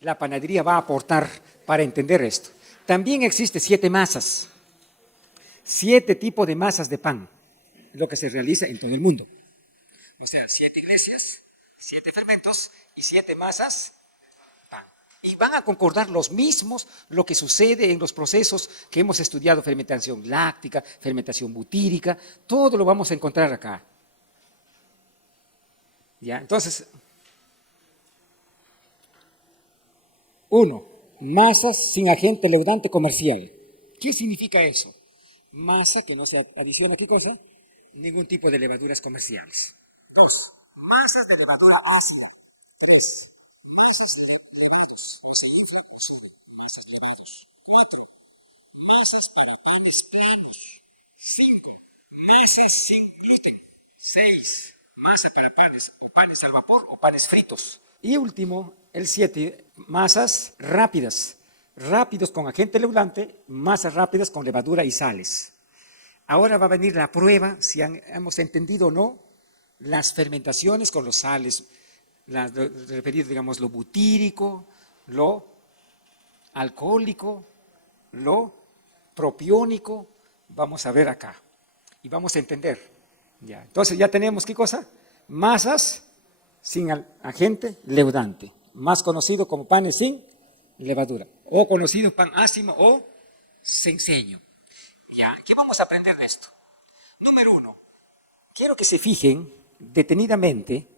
la panadería va a aportar para entender esto. También existe 7 masas, 7 tipos de masas de pan, lo que se realiza en todo el mundo. O sea, 7 iglesias, 7 fermentos y 7 masas. Y van a concordar los mismos lo que sucede en los procesos que hemos estudiado, fermentación láctica, fermentación butírica, todo lo vamos a encontrar acá. ¿Ya? Entonces, 1. Masas sin agente leudante comercial. ¿Qué significa eso? Masa que no se adiciona, ¿qué cosa? Ningún tipo de levaduras comerciales. 2. Masas de levadura ácida. 3. Masas de levados. No se infla, no sube. Masas levados. 4. Masas para panes planos. 5. Masas sin gluten. 6. Masa para panes, o panes al vapor o panes fritos. Y último, el 7, masas rápidas. Rápidos con agente leudante, masas rápidas con levadura y sales. Ahora va a venir la prueba, si hemos entendido o no, las fermentaciones con los sales, referido, digamos, lo butírico, lo alcohólico, lo propiónico, vamos a ver acá. Y vamos a entender. Ya. Entonces ya tenemos, ¿qué cosa? Masas sin agente leudante, más conocido como panes sin levadura, o conocido pan ácimo o cenceño. Ya, ¿qué vamos a aprender de esto? Número 1, quiero que se fijen detenidamente,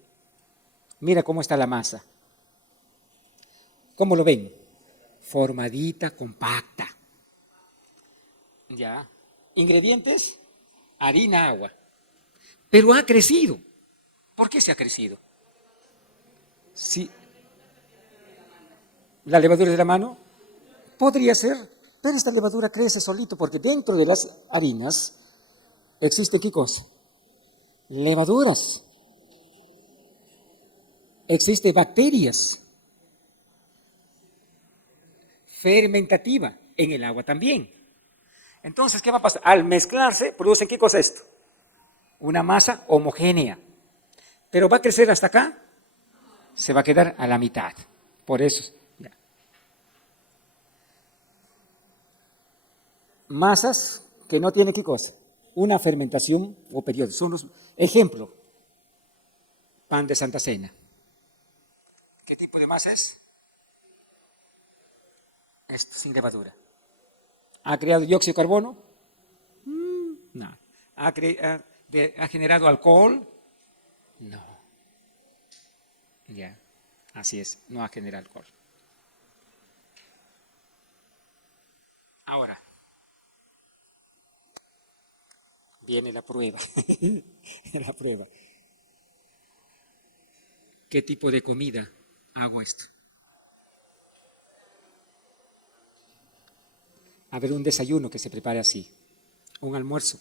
mira cómo está la masa. ¿Cómo lo ven? Formadita, compacta. Ya. Ingredientes, harina, agua. Pero ha crecido. ¿Por qué se ha crecido? Si la levadura es de la mano, podría ser, pero esta levadura crece solito porque dentro de las harinas existe ¿qué cosa? Levaduras. Existe bacterias. Fermentativa en el agua también. Entonces, ¿qué va a pasar? Al mezclarse, producen ¿qué cosa esto? Una masa homogénea. Pero va a crecer hasta acá, se va a quedar a la mitad. Por eso, ya. Masas que no tienen ¿qué cosa? Una fermentación o periodo. Son los ejemplo. Pan de Santa Cena. ¿Qué tipo de masa es? Esto, sin levadura. ¿Ha creado dióxido de carbono? No. ¿Ha generado alcohol? No. Ya, así es, no ha generado alcohol. Ahora, viene la prueba. La prueba. ¿Qué tipo de comida hago esto? A ver, un desayuno que se prepare así. Un almuerzo.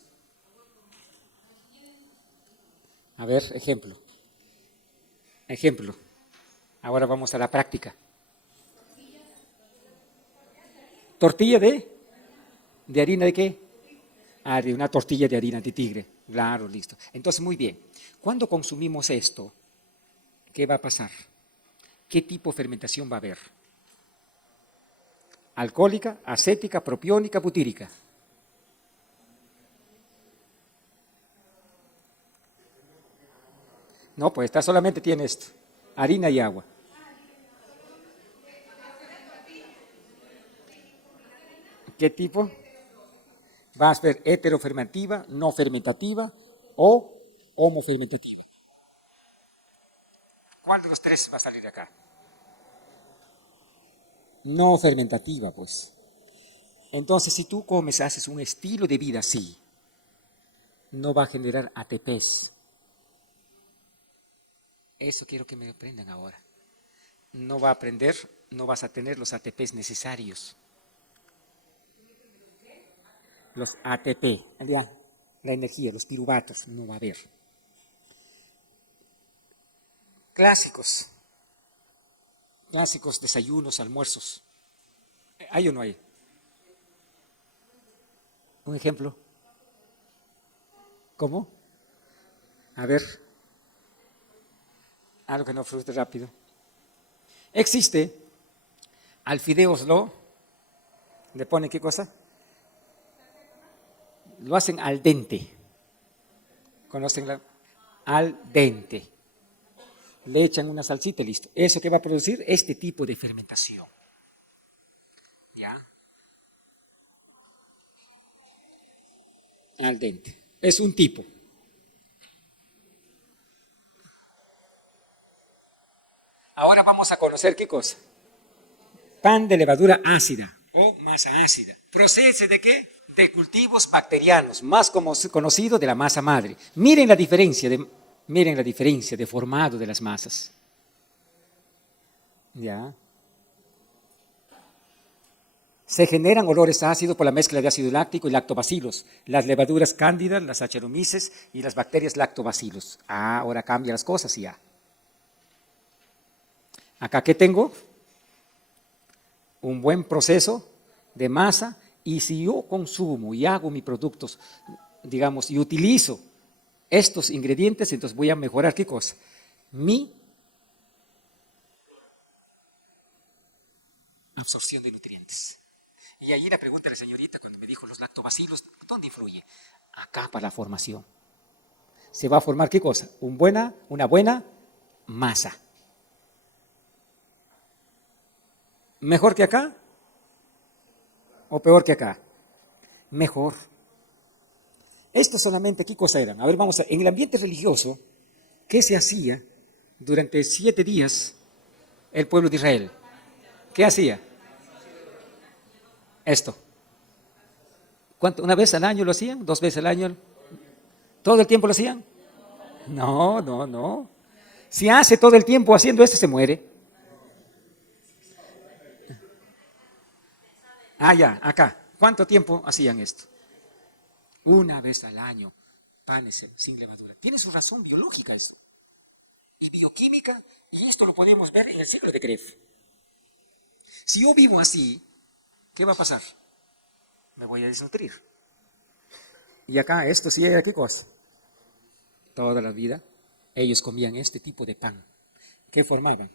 A ver, ejemplo. Ejemplo. Ahora vamos a la práctica. ¿Tortilla de harina de qué? Ah, de una tortilla de harina de tigre. Claro, listo. Entonces, muy bien. Cuando consumimos esto, ¿qué va a pasar? ¿Qué tipo de fermentación va a haber? Alcohólica, acética, propiónica, butírica. No, pues esta solamente tiene esto, harina y agua. ¿Qué tipo? Va a ser heterofermentativa, no fermentativa o homofermentativa. ¿Cuál de los tres va a salir acá? No fermentativa, pues. Entonces, si tú comes, haces un estilo de vida así, no va a generar ATPs. Eso quiero que me aprendan ahora. No va a aprender, no vas a tener los ATPs necesarios. Los ATP, ya, la energía, los piruvatos, no va a haber. Clásicos. Clásicos, desayunos, almuerzos. ¿Hay o no hay? Un ejemplo. ¿Cómo? A ver. Algo que no frute rápido. Existe Al fideos ¿le ponen qué cosa? Lo hacen al dente. ¿Conocen al dente? Le echan una salsita y listo. ¿Eso qué va a producir? Este tipo de fermentación. ¿Ya? Al dente. Es un tipo. Ahora vamos a conocer qué cosa. Pan de levadura ácida o masa ácida. ¿Procede de qué? De cultivos bacterianos, más conocido de la masa madre. Miren la diferencia de formado de las masas. ¿Ya? Se generan olores ácidos por la mezcla de ácido láctico y lactobacilos, las levaduras cándidas, las Saccharomyces y las bacterias lactobacilos. Ahora cambian las cosas y ya. Acá, ¿qué tengo? Un buen proceso de masa, y si yo consumo y hago mis productos, digamos, y utilizo estos ingredientes, entonces voy a mejorar, ¿qué cosa? Mi absorción de nutrientes. Y ahí la pregunta de la señorita cuando me dijo los lactobacilos, ¿dónde influye? Acá para la formación. Se va a formar, ¿qué cosa? Una buena masa. ¿Mejor que acá? ¿O peor que acá? Mejor. Esto solamente, ¿qué cosa eran? A ver, vamos a, en el ambiente religioso, ¿qué se hacía durante 7 días el pueblo de Israel? ¿Qué hacía? Esto. ¿Cuánto? ¿Una vez al año lo hacían? ¿2 veces al año? ¿Todo el tiempo lo hacían? No. Si hace todo el tiempo haciendo esto, se muere. Ya, acá. ¿Cuánto tiempo hacían esto? 1 vez al año. Panes sin levadura. Tiene su razón biológica esto. Y bioquímica, y esto lo podemos ver en el ciclo de Krebs. Si yo vivo así, ¿qué va a pasar? Me voy a desnutrir. Y acá, esto sí era qué cosa. Toda la vida, ellos comían este tipo de pan. ¿Qué formaban?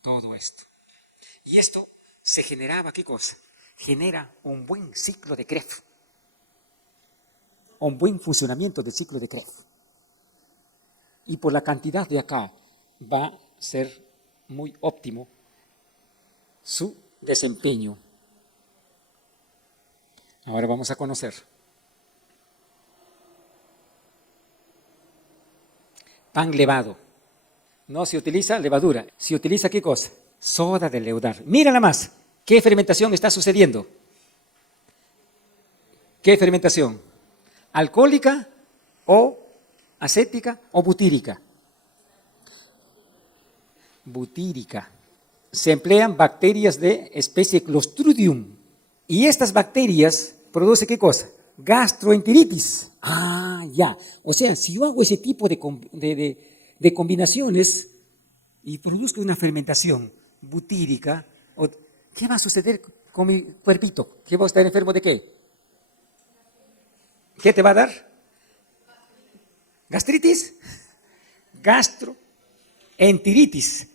Todo esto. Y esto se generaba, ¿qué cosa? Genera un buen ciclo de Krebs. Un buen funcionamiento del ciclo de Krebs. Y por la cantidad de acá va a ser muy óptimo su desempeño. Ahora vamos a conocer. Pan levado. No se utiliza levadura. Se utiliza ¿qué cosa? Soda de leudar. Mira nada más. ¿Qué fermentación está sucediendo? ¿Qué fermentación? ¿Alcohólica o acética o butírica? Butírica. Se emplean bacterias de especie Clostridium. Y estas bacterias producen ¿qué cosa? Gastroenteritis. Ya. O sea, si yo hago ese tipo de combinaciones y produzco una fermentación butírica, ¿qué va a suceder con mi cuerpito? ¿Qué va a estar enfermo de qué? ¿Qué te va a dar? ¿Gastritis? Gastroenteritis.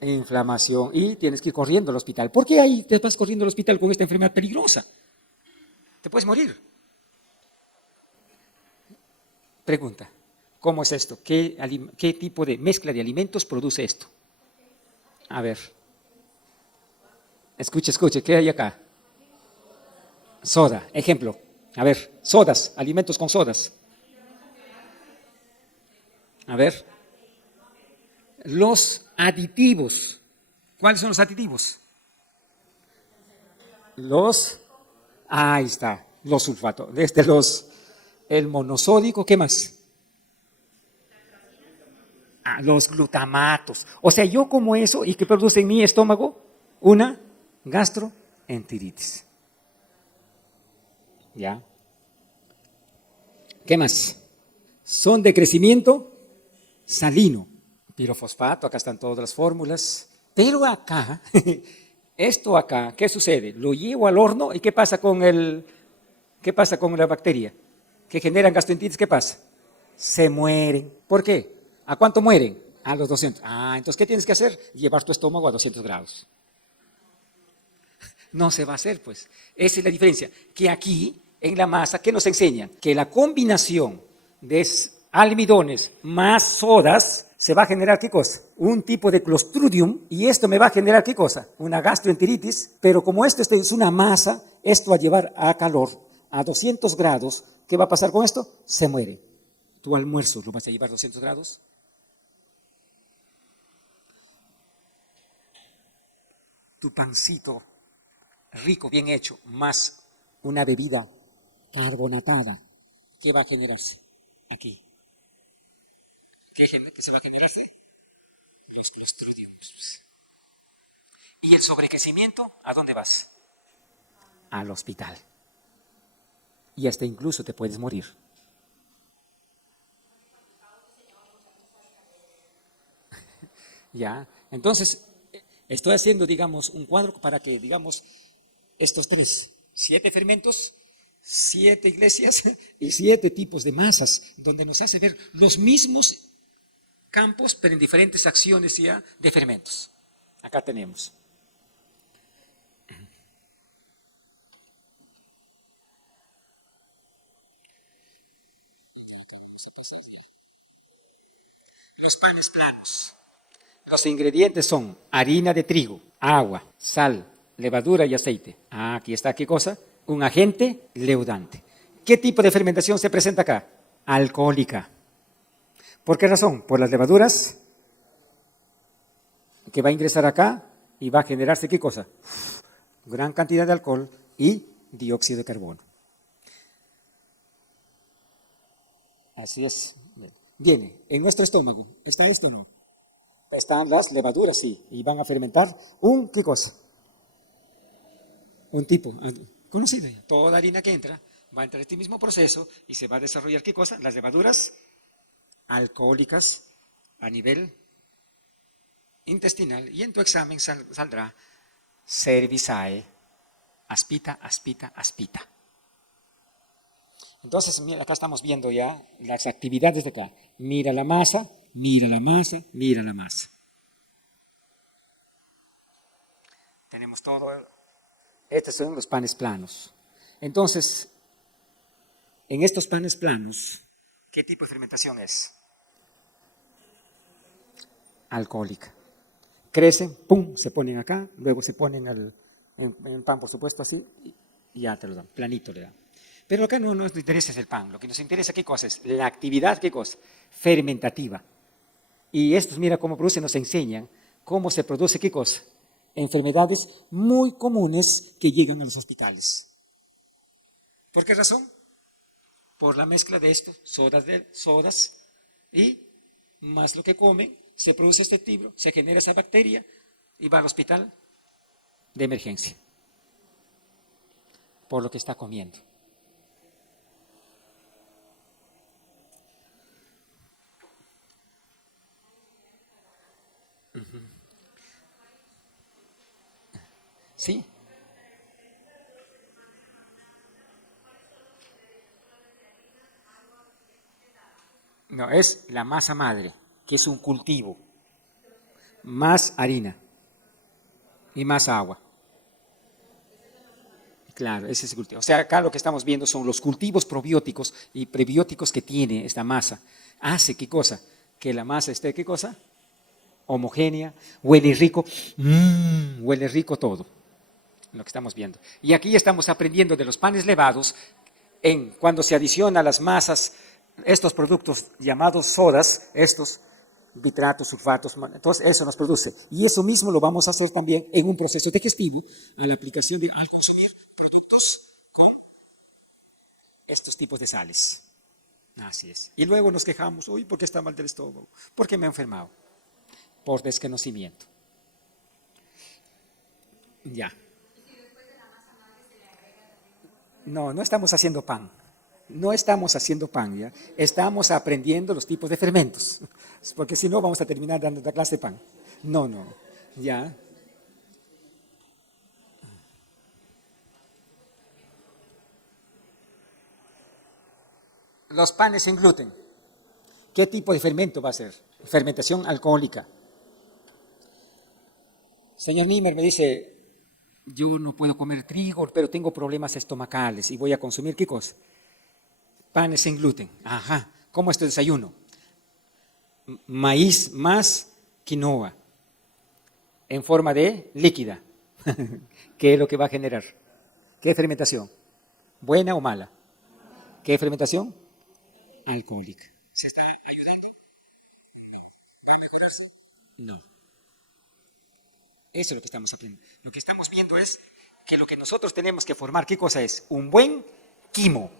Inflamación. Y tienes que ir corriendo al hospital. ¿Por qué ahí te vas corriendo al hospital con esta enfermedad peligrosa? Te puedes morir. Pregunta, ¿cómo es esto? ¿Qué tipo de mezcla de alimentos produce esto? A ver. Escuche, ¿qué hay acá? Soda, ejemplo. A ver, sodas, alimentos con sodas. A ver. Los aditivos. ¿Cuáles son los aditivos? Ahí está, los sulfatos. El monosódico, ¿qué más? Los glutamatos. O sea, yo como eso y que produce en mi estómago una gastroenteritis. ¿Ya? ¿Qué más? Son de crecimiento salino. Pirofosfato, acá están todas las fórmulas. Pero acá, esto acá, ¿qué sucede? Lo llevo al horno y ¿qué pasa con la bacteria? Que generan gastroenteritis, ¿qué pasa? Se mueren. ¿Por qué? ¿A cuánto mueren? A los 200. Entonces, ¿qué tienes que hacer? Llevar tu estómago a 200 grados. No se va a hacer, pues. Esa es la diferencia. Que aquí, en la masa, ¿qué nos enseñan? Que la combinación de almidones más sodas se va a generar, ¿qué cosa? Un tipo de Clostridium, y esto me va a generar, ¿qué cosa? Una gastroenteritis, pero como esto es una masa, esto va a llevar a calor a 200 grados. ¿Qué va a pasar con esto? Se muere. Tu almuerzo lo vas a llevar a 200 grados. Tu pancito rico, bien hecho, más una bebida carbonatada, ¿qué va a generarse aquí? ¿Qué se va a generarse? Los clostridiums. ¿Y el sobrecrecimiento? ¿A dónde vas? Al hospital. Y hasta incluso te puedes morir. Ya, entonces, estoy haciendo, digamos, un cuadro para que, digamos, estos 7 fermentos, 7 iglesias y 7 tipos de masas, donde nos hace ver los mismos campos, pero en diferentes acciones ya de fermentos. Acá tenemos. Los panes planos. Los ingredientes son harina de trigo, agua, sal, levadura y aceite. Aquí está, ¿qué cosa? Un agente leudante. ¿Qué tipo de fermentación se presenta acá? Alcohólica. ¿Por qué razón? Por las levaduras que va a ingresar acá y va a generarse, ¿qué cosa? Gran cantidad de alcohol y dióxido de carbono. Así es. Viene, en nuestro estómago, ¿está esto o no? Están las levaduras, sí, y van a fermentar ¿qué cosa? Un tipo conocido. Toda harina que entra va a entrar en este mismo proceso y se va a desarrollar, ¿qué cosa? Las levaduras alcohólicas a nivel intestinal, y en tu examen saldrá cervizae, aspita, aspita, aspita. Entonces, mira, acá estamos viendo ya las actividades de acá. Mira la masa, mira la masa, mira la masa. Tenemos todo. Estos son los panes planos. Entonces, en estos panes planos, ¿qué tipo de fermentación es? Alcohólica. Crecen, pum, se ponen acá, luego se ponen en el pan, por supuesto, así, y ya te lo dan, planito le dan. Pero acá no nos interesa el pan, lo que nos interesa, ¿qué cosa es? La actividad, ¿qué cosa? Fermentativa. Y estos, mira cómo producen, nos enseñan cómo se produce, ¿qué cosa? Enfermedades muy comunes que llegan a los hospitales. ¿Por qué razón? Por la mezcla de estos, sodas y más lo que comen, se produce este tibro, se genera esa bacteria y va al hospital de emergencia por lo que está comiendo. ¿Sí? No, es la masa madre, que es un cultivo, más harina y más agua. Claro, ese es el cultivo. O sea, acá lo que estamos viendo son los cultivos probióticos y prebióticos que tiene esta masa. Hace, ¿qué cosa? Que la masa esté, ¿qué cosa? Homogénea, huele rico, huele rico todo, lo que estamos viendo. Y aquí estamos aprendiendo de los panes levados, cuando se adiciona a las masas estos productos llamados sodas, estos bitratos, sulfatos, entonces eso nos produce. Y eso mismo lo vamos a hacer también en un proceso digestivo, a la aplicación al consumir productos con estos tipos de sales. Así es. Y luego nos quejamos, uy, ¿por qué está mal del estómago? ¿Por qué me he enfermado? Por desconocimiento. Ya. No, no estamos haciendo pan. No estamos haciendo pan, ¿ya? Estamos aprendiendo los tipos de fermentos. Porque si no, vamos a terminar dando la clase de pan. No, no. ¿Ya? Los panes sin gluten. ¿Qué tipo de fermento va a ser? fermentación alcohólica. Señor Niemer me dice, yo no puedo comer trigo, pero tengo problemas estomacales y voy a consumir, ¿qué cosa? Panes sin gluten. Ajá. ¿Cómo es tu desayuno? Maíz más quinoa en forma de líquida. ¿Qué es lo que va a generar? ¿Qué fermentación? ¿Buena o mala? ¿Qué fermentación? Alcohólica. ¿Se está ayudando? ¿Va a mejorarse? No. Eso es lo que estamos aprendiendo. Lo que estamos viendo es que lo que nosotros tenemos que formar, ¿qué cosa es? Un buen quimo.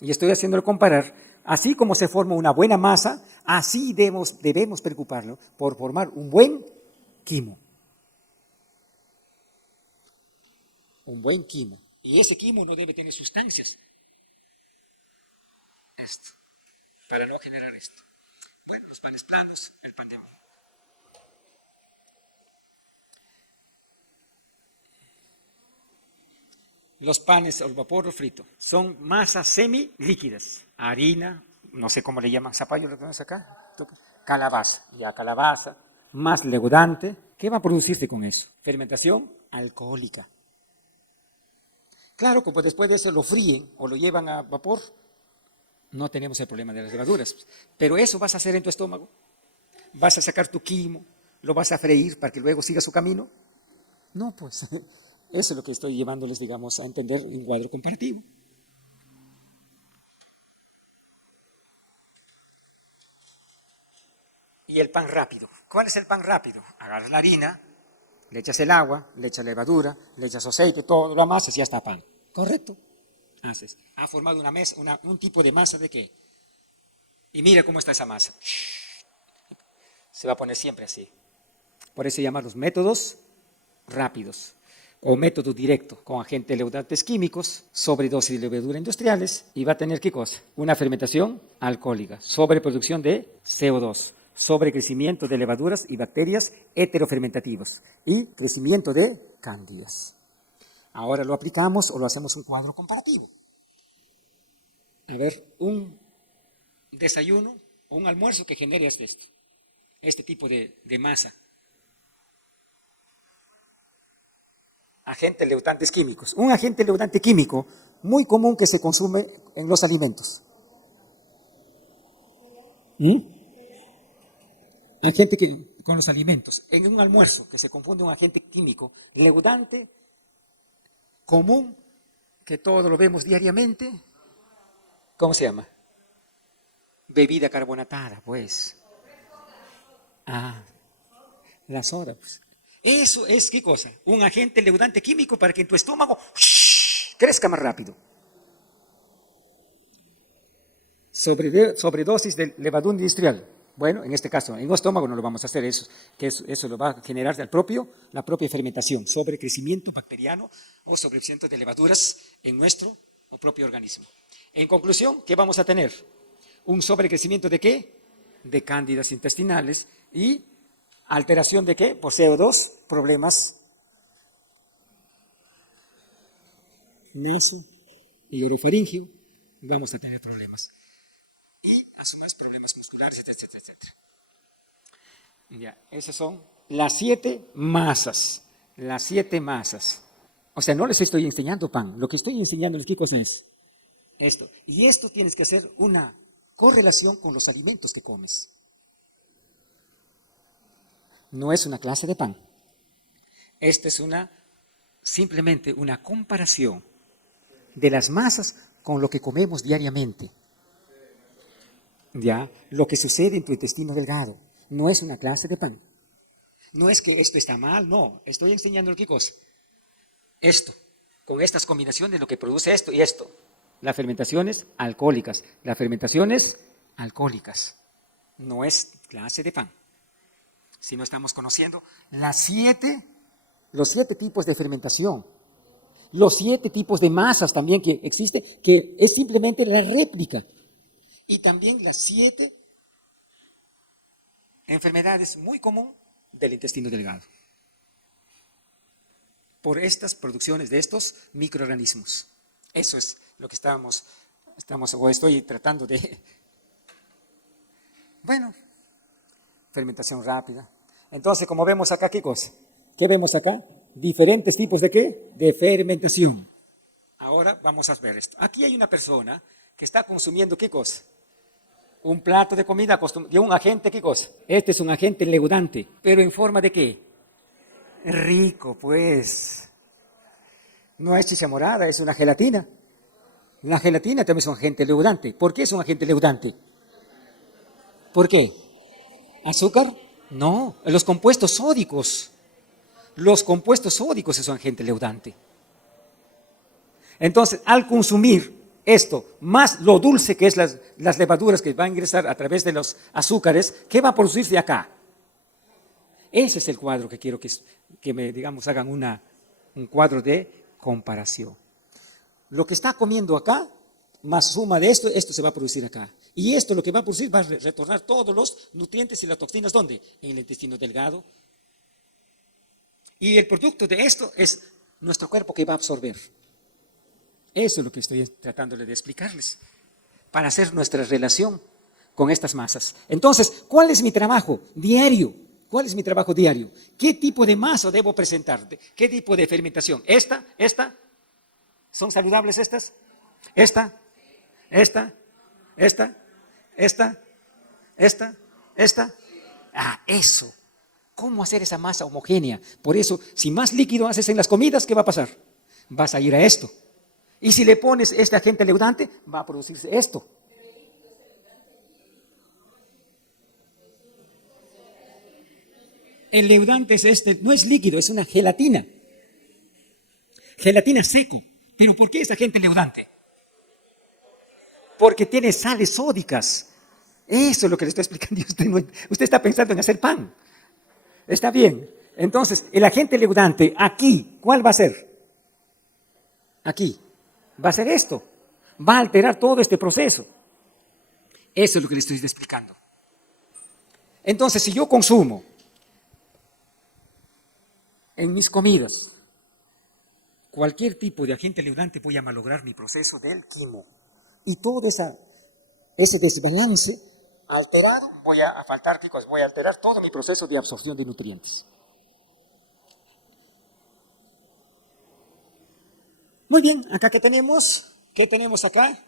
Y estoy haciéndolo comparar, así como se forma una buena masa, así debemos preocuparnos por formar un buen quimo. Un buen quimo. Y ese quimo no debe tener sustancias. Esto, para no generar esto. Bueno, los panes planos, el pan de maíz. Los panes al vapor o frito son masas semilíquidas. Harina, no sé cómo le llaman, zapallo, ¿lo conoces acá? Calabaza, ya calabaza, más leudante. ¿Qué va a producirse con eso? Fermentación alcohólica. Claro, como después de eso lo fríen o lo llevan a vapor, no tenemos el problema de las levaduras. Pero eso vas a hacer en tu estómago. Vas a sacar tu quimo, lo vas a freír para que luego siga su camino. No, pues, eso es lo que estoy llevándoles, digamos, a entender un cuadro comparativo. Y el pan rápido. ¿Cuál es el pan rápido? Agarras la harina, le echas el agua, le echas levadura, le echas aceite, todo lo amasas y ya está pan. ¿Correcto? Haces. Ha formado una masa, un tipo de masa de qué. Y mira cómo está esa masa. Se va a poner siempre así. Por eso se llaman los métodos rápidos o método directo con agentes leudantes químicos, sobredosis de levadura industriales y va a tener ¿qué cosa? Una fermentación alcohólica, sobreproducción de CO2, sobrecrecimiento de levaduras y bacterias heterofermentativas y crecimiento de cándidas. Ahora lo aplicamos o lo hacemos un cuadro comparativo. A ver, un desayuno o un almuerzo que genere este tipo de masa. Agentes leudantes químicos. Un agente leudante químico muy común que se consume en los alimentos. Agente con los alimentos. En un almuerzo que se confunde un agente químico leudante común que todo lo vemos diariamente. ¿Cómo se llama? Bebida carbonatada, pues. Ah, la soda, pues. Eso es, ¿qué cosa? Un agente leudante químico para que en tu estómago crezca más rápido. Sobredosis de levadura industrial. Bueno, en este caso, en un estómago no lo vamos a hacer, eso lo va a generar la propia fermentación, sobrecrecimiento bacteriano o sobrecrecimiento de levaduras en nuestro propio organismo. En conclusión, ¿qué vamos a tener? ¿Un sobrecrecimiento de qué? De cándidas intestinales y alteración de qué? Por CO2, problemas naso y orofaringio, vamos a tener problemas. Y a su vez problemas musculares, etcétera, etcétera. Ya, esas son las 7 masas. Las 7 masas. O sea, no les estoy enseñando pan. Lo que estoy enseñándoles, ¿qué cosa es? Esto. Y esto tienes que hacer una correlación con los alimentos que comes. No es una clase de pan. Esta es simplemente una comparación de las masas con lo que comemos diariamente. Ya, lo que sucede en tu intestino delgado no es una clase de pan. No es que esto está mal, no. Estoy enseñando qué cosa. Esto, con estas combinaciones, lo que produce esto y esto. Las fermentaciones alcohólicas. Las fermentaciones alcohólicas. No es clase de pan. Si no estamos conociendo los 7 tipos de fermentación. Los 7 tipos de masas también que existe, que es simplemente la réplica. Y también las 7 enfermedades muy comunes del intestino delgado. Por estas producciones de estos microorganismos. Eso es lo que estoy tratando de... Bueno, fermentación rápida. Entonces, como vemos acá, ¿qué cosa? ¿Qué vemos acá? Diferentes tipos de ¿qué? De fermentación. Ahora vamos a ver esto. Aquí hay una persona que está consumiendo ¿qué cosa? Un plato de comida de un agente, ¿qué cosa? Este es un agente leudante, pero ¿en forma de qué? Rico, pues. No es chicha morada, es una gelatina. La gelatina también es un agente leudante. ¿Por qué es un agente leudante? ¿Por qué? ¿Azúcar? No, los compuestos sódicos. Los compuestos sódicos es un agente leudante. Entonces, al consumir esto, más lo dulce que es las levaduras que van a ingresar a través de los azúcares, ¿qué va a producirse acá? Ese es el cuadro que quiero que me, digamos, hagan un cuadro de comparación. Lo que está comiendo acá, más suma de esto, esto se va a producir acá. Y esto lo que va a producir va a retornar todos los nutrientes y las toxinas, ¿dónde? En el intestino delgado. Y el producto de esto es nuestro cuerpo que va a absorber. Eso es lo que estoy tratándole de explicarles, para hacer nuestra relación con estas masas. Entonces, ¿cuál es mi trabajo diario? ¿Cuál es mi trabajo diario? ¿Qué tipo de masa debo presentar? ¿Qué tipo de fermentación? ¿Esta? ¿Son saludables estas? ¿Esta? Eso. ¿Cómo hacer esa masa homogénea? Por eso, si más líquido haces en las comidas, ¿qué va a pasar? Vas a ir a esto. Y si le pones este agente leudante, va a producirse esto. El leudante es no es líquido, es una gelatina. Gelatina seca. ¿Pero por qué es agente leudante? Porque tiene sales sódicas. Eso es lo que le estoy explicando. Usted está pensando en hacer pan. Está bien. Entonces, el agente leudante aquí, ¿cuál va a ser? Aquí. Va a ser esto. Va a alterar todo este proceso. Eso es lo que le estoy explicando. Entonces, si yo consumo en mis comidas cualquier tipo de agente leudante, voy a malograr mi proceso del quimo. Y todo ese desbalance alterado, voy a faltar, chicos, voy a alterar todo mi proceso de absorción de nutrientes. Muy bien, acá ¿qué tenemos? ¿Qué tenemos acá?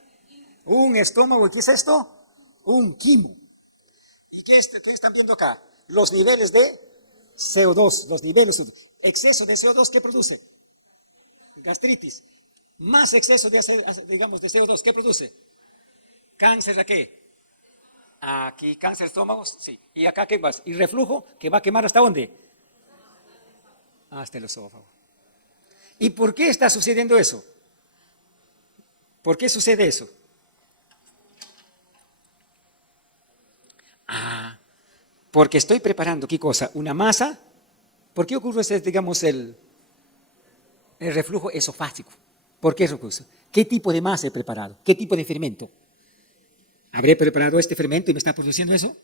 Un estómago, ¿qué es esto? Un quimo. ¿Y qué están viendo acá? Los niveles de CO2, los niveles, exceso de CO2, ¿qué produce? Gastritis. Más exceso digamos, de CO2, ¿qué produce? ¿Cáncer de qué? Aquí, cáncer de estómago, sí. ¿Y acá qué más? ¿Y reflujo? ¿Que va a quemar hasta dónde? Hasta el esófago. ¿Y por qué está sucediendo eso? ¿Por qué sucede eso? Porque estoy preparando, ¿qué cosa? Una masa. ¿Por qué ocurre ese, digamos, el reflujo esofágico? ¿Por qué ocurre eso? ¿Qué tipo de masa he preparado? ¿Qué tipo de fermento? ¿Habré preparado este fermento y me está produciendo eso?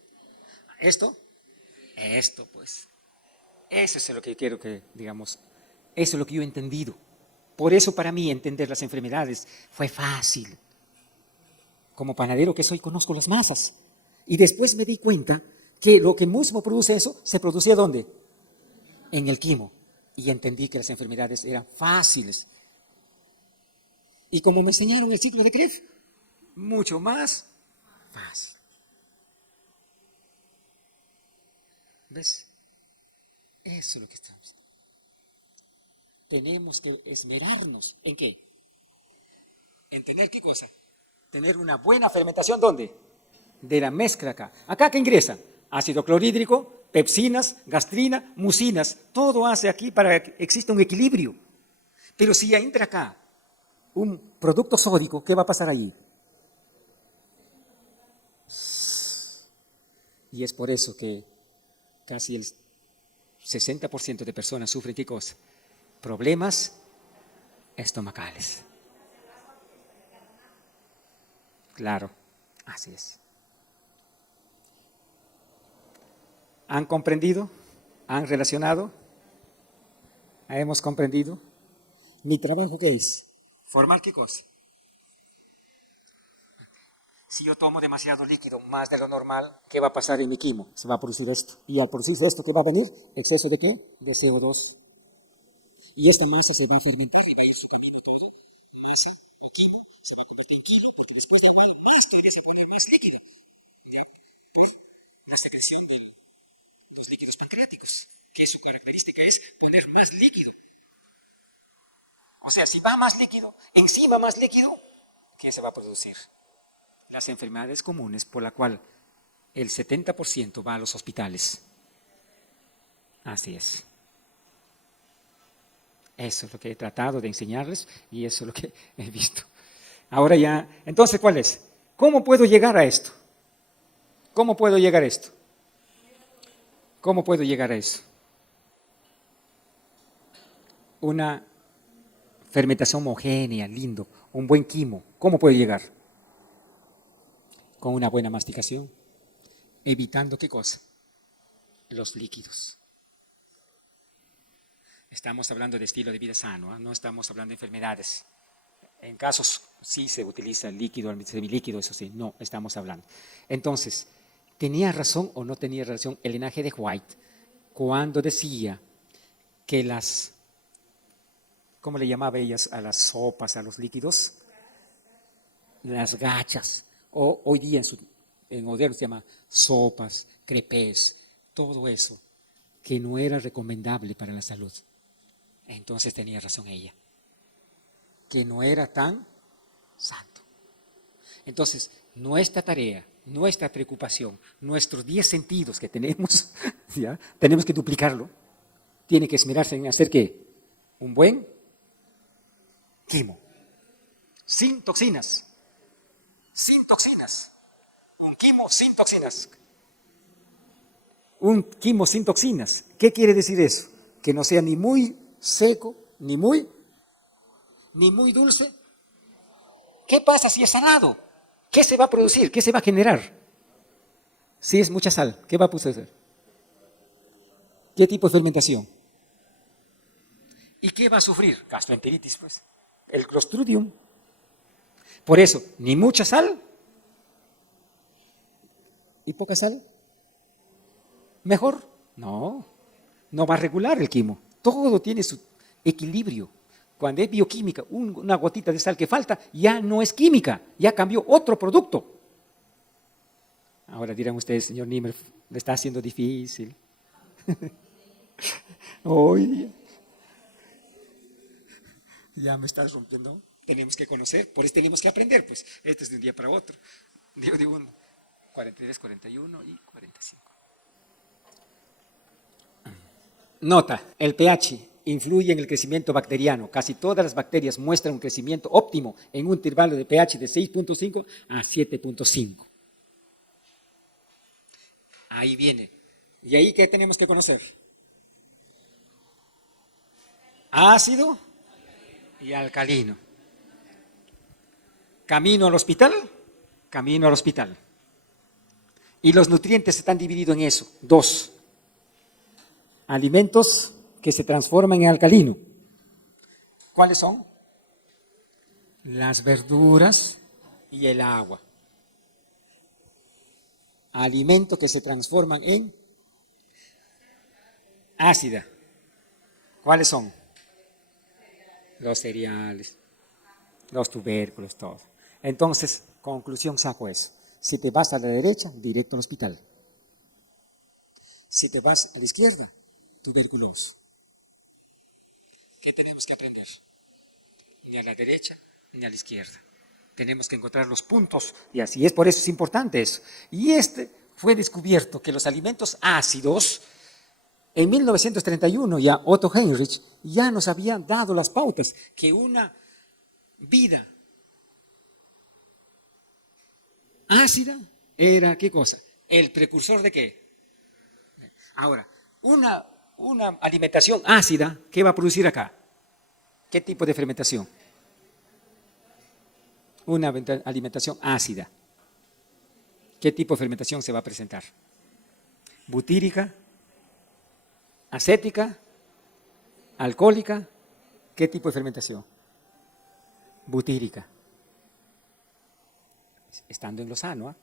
¿Esto? Esto, pues. Eso es lo que quiero que, digamos, eso es lo que yo he entendido. Por eso para mí entender las enfermedades fue fácil. Como panadero que soy, conozco las masas. Y después me di cuenta que lo que mismo produce eso, se producía ¿dónde? En el quimo. Y entendí que las enfermedades eran fáciles. Y como me enseñaron el ciclo de Krebs, mucho más fácil. ¿Ves? Eso es lo que estamos. Tenemos que esmerarnos. ¿En qué? ¿En tener qué cosa? Tener una buena fermentación, ¿dónde? De la mezcla acá. ¿Acá qué ingresa? Ácido clorhídrico, pepsinas, gastrina, mucinas. Todo hace aquí para que exista un equilibrio. Pero si ya entra acá un producto sódico, ¿qué va a pasar ahí? Y es por eso que casi el 60% de personas sufren ¿qué cosa? Problemas estomacales. Claro, así es. ¿Han comprendido? ¿Han relacionado? ¿Hemos comprendido? ¿Mi trabajo qué es? ¿Formar qué cosa? Si yo tomo demasiado líquido, más de lo normal, ¿qué va a pasar en mi quimo? Se va a producir esto. Y al producirse esto, ¿qué va a venir? ¿Exceso de qué? De CO2. Y esta masa se va a fermentar y va a ir su camino todo. Masa o quimo se va a convertir en kilo, porque después de igual más todavía se pone más líquido. ¿Ya? Por la secreción de los líquidos pancreáticos, que su característica es poner más líquido. O sea, si va más líquido, encima más líquido, ¿qué se va a producir? Las enfermedades comunes por la cual el 70% va a los hospitales. Así es. Eso es lo que he tratado de enseñarles y eso es lo que he visto. Ahora ya, entonces, ¿cuál es? ¿Cómo puedo llegar a esto? ¿Cómo puedo llegar a esto? ¿Cómo puedo llegar a eso? Una fermentación homogénea, lindo, un buen quimo. ¿Cómo puedo llegar? Con una buena masticación, evitando ¿qué cosa? Los líquidos. Estamos hablando de estilo de vida sano, no estamos hablando de enfermedades. En casos sí se utiliza el líquido, el semilíquido, eso sí, no estamos hablando. Entonces, ¿tenía razón o no tenía razón el linaje de White cuando decía que las, ¿cómo le llamaba ellas a las sopas, a los líquidos? Las gachas, o hoy día en moderno se llama sopas, crepés, todo eso, que no era recomendable para la salud. Entonces tenía razón ella, que no era tan santo. Entonces, nuestra tarea, nuestra preocupación, nuestros 10 sentidos que tenemos, ¿ya? Tenemos que duplicarlo. Tiene que esmerarse en hacer ¿qué? Un buen quimo. Sin toxinas. Sin toxinas. Un quimo sin toxinas. Un quimo sin toxinas. ¿Qué quiere decir eso? Que no sea ni muy seco, ni muy dulce. ¿Qué pasa si es salado? ¿Qué se va a producir? ¿Qué se va a generar? Si es mucha sal, ¿qué va a suceder? ¿Qué tipo de fermentación? ¿Y qué va a sufrir? Gastroenteritis, pues. El Clostridium. Por eso, ni mucha sal y poca sal. ¿Mejor? No, no va a regular el quimo. Todo tiene su equilibrio. Cuando es bioquímica, una gotita de sal que falta, ya no es química, ya cambió otro producto. Ahora dirán ustedes, señor Niemer, le está haciendo difícil. Hoy ya me estás rompiendo. Tenemos que conocer, por eso tenemos que aprender, pues. Este es de un día para otro. Digo, de un 43, 41 y 45. Nota, el pH influye en el crecimiento bacteriano. Casi todas las bacterias muestran un crecimiento óptimo en un intervalo de pH de 6.5 a 7.5. Ahí viene. ¿Y ahí qué tenemos que conocer? Ácido y alcalino. Camino al hospital, camino al hospital. Y los nutrientes están divididos en eso, dos. Alimentos que se transforman en alcalino. ¿Cuáles son? Las verduras y el agua. Alimentos que se transforman en ácida. ¿Cuáles son? Los cereales, los tubérculos, todo. Entonces, conclusión saco eso. Si te vas a la derecha, directo al hospital. Si te vas a la izquierda, tuberculoso. ¿Qué tenemos que aprender? Ni a la derecha ni a la izquierda. Tenemos que encontrar los puntos y así es, por eso es importante eso. Y fue descubierto que los alimentos ácidos, en 1931 ya Otto Heinrich ya nos había dado las pautas que una vida ácida era, ¿qué cosa? ¿El precursor de qué? Ahora, una alimentación ácida, ¿qué va a producir acá? ¿Qué tipo de fermentación? Una alimentación ácida. ¿Qué tipo de fermentación se va a presentar? Butírica, acética, alcohólica. ¿Qué tipo de fermentación? Butírica. estando en lo sano. ¿Ah?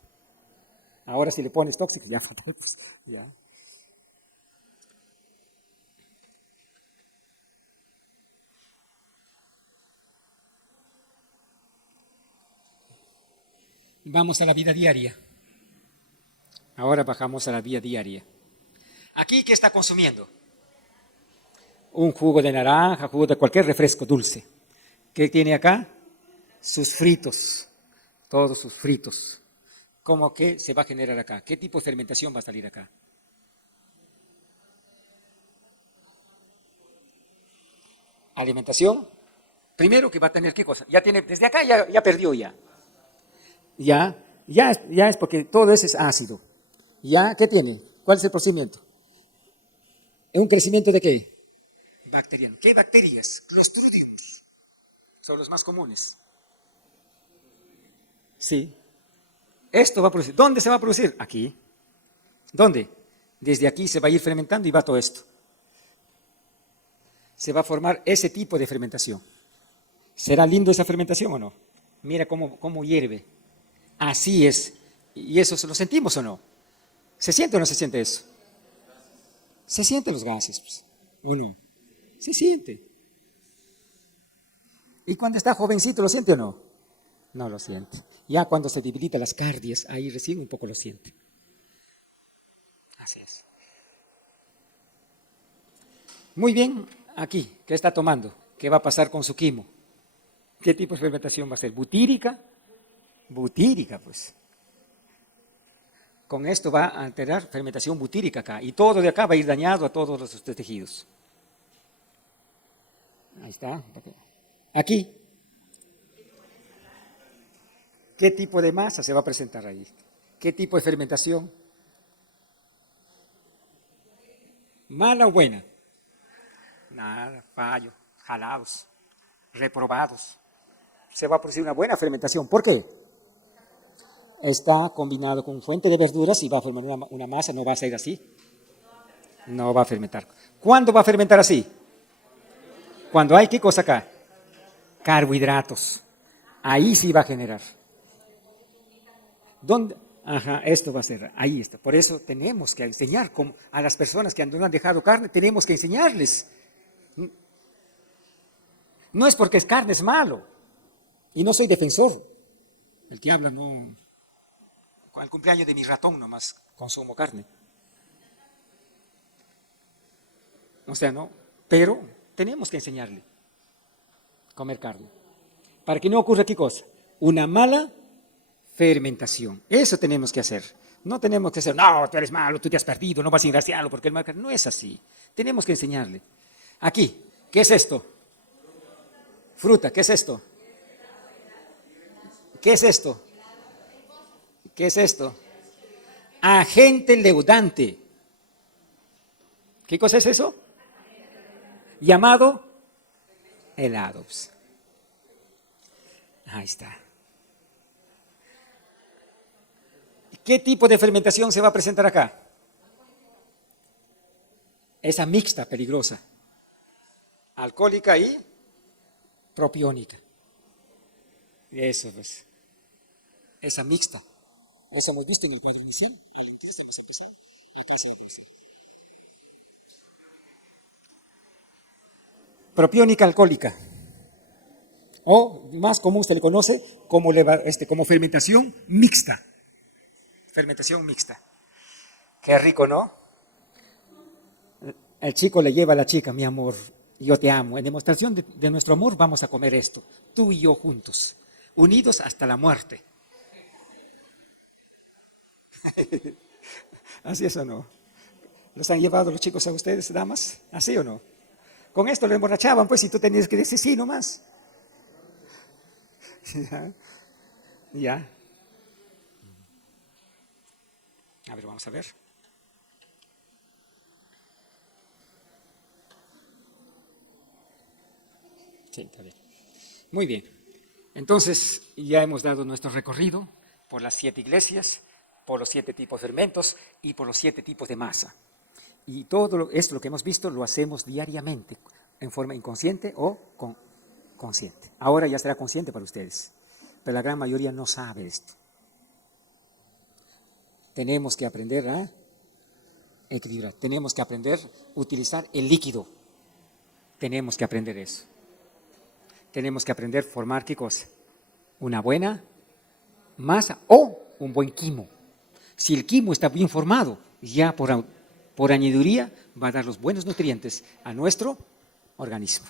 Ahora si le pones tóxico, ya fatal. Pues, ya. Vamos a la vida diaria. Ahora bajamos a la vida diaria. ¿Aquí qué está consumiendo? Un jugo de naranja, jugo de cualquier refresco dulce. ¿Qué tiene acá? Sus fritos, todos sus fritos. ¿Cómo que se va a generar acá? ¿Qué tipo de fermentación va a salir acá? Alimentación. Primero que va a tener qué cosa. Ya tiene, desde acá ya perdió ya. Ya es porque todo eso es ácido. ¿Ya? ¿Qué tiene? ¿Cuál es el procedimiento? ¿Es un crecimiento de qué? Bacteriano. ¿Qué bacterias? Clostridiums. Son los más comunes. Sí. Esto va a producir. ¿Dónde se va a producir? Aquí. ¿Dónde? Desde aquí se va a ir fermentando y va todo esto. Se va a formar ese tipo de fermentación. ¿Será lindo esa fermentación o no? Mira cómo hierve. Así es. ¿Y eso lo sentimos o no? ¿Se siente o no se siente eso? Se sienten los gases, pues. ¿O no? Se siente. ¿Y cuando está jovencito lo siente o no? No lo siente. Ya cuando se debilita las cardias, ahí recién un poco lo siente. Así es. Muy bien, aquí, ¿qué está tomando? ¿Qué va a pasar con su quimo? ¿Qué tipo de fermentación va a ser? ¿Butírica? Butírica, pues. Con esto va a alterar fermentación butírica acá. Y todo de acá va a ir dañado a todos los tejidos. Ahí está. Aquí. ¿Qué tipo de masa se va a presentar ahí? ¿Qué tipo de fermentación? ¿Mala o buena? Nada, fallo, jalados, reprobados. Se va a producir una buena fermentación. ¿Por qué? Está combinado con fuente de verduras y va a formar una masa, no va a ser así. No va a fermentar. ¿Cuándo va a fermentar así? Cuando hay, ¿qué cosa acá? Carbohidratos. Ahí sí va a generar. ¿Dónde? Ajá, esto va a ser, ahí está. Por eso tenemos que enseñar a las personas que no han dejado carne, tenemos que enseñarles. No es porque es carne, es malo. Y no soy defensor. El que habla no... Al cumpleaños de mi ratón nomás consumo carne. O sea, no. Pero tenemos que enseñarle a comer carne. Para que no ocurra qué cosa. Una mala fermentación. Eso tenemos que hacer. No tenemos que hacer, no, tú eres malo, tú te has perdido, no vas a ingraciarlo porque el mal... No es así. Tenemos que enseñarle. Aquí, ¿qué es esto? Fruta, ¿qué es esto? ¿Qué es esto? ¿Qué es esto? Agente leudante. ¿Qué cosa es eso? Llamado helados. Ahí está. ¿Qué tipo de fermentación se va a presentar acá? Esa mixta peligrosa. Alcohólica y propiónica. Eso pues. Esa mixta. Eso hemos visto en el cuadro inicial. Al inicial hemos empezado. Acá se empezó. Propiónica alcohólica. O más común se le conoce como fermentación mixta. Fermentación mixta. Qué rico, ¿no? El chico le lleva a la chica, mi amor, yo te amo. En demostración de nuestro amor vamos a comer esto. Tú y yo juntos. Unidos hasta la muerte. ¿Así es o no? ¿Los han llevado los chicos a ustedes, damas? ¿Así o no? Con esto lo emborrachaban, pues, y tú tenías que decir sí nomás. Ya. Ya. A ver, vamos a ver. Sí, está bien. Muy bien. Entonces, ya hemos dado nuestro recorrido por las 7 iglesias, por los 7 tipos de fermentos y por los 7 tipos de masa. Y todo esto, lo que hemos visto, lo hacemos diariamente, en forma inconsciente o consciente. Ahora ya será consciente para ustedes, pero la gran mayoría no sabe esto. tenemos que aprender a equilibrar, tenemos que aprender a utilizar el líquido. Tenemos que aprender eso. Tenemos que aprender a formar, ¿qué cosa? Una buena masa o un buen quimo. Si el quimo está bien formado, ya por añadiduría va a dar los buenos nutrientes a nuestro organismo.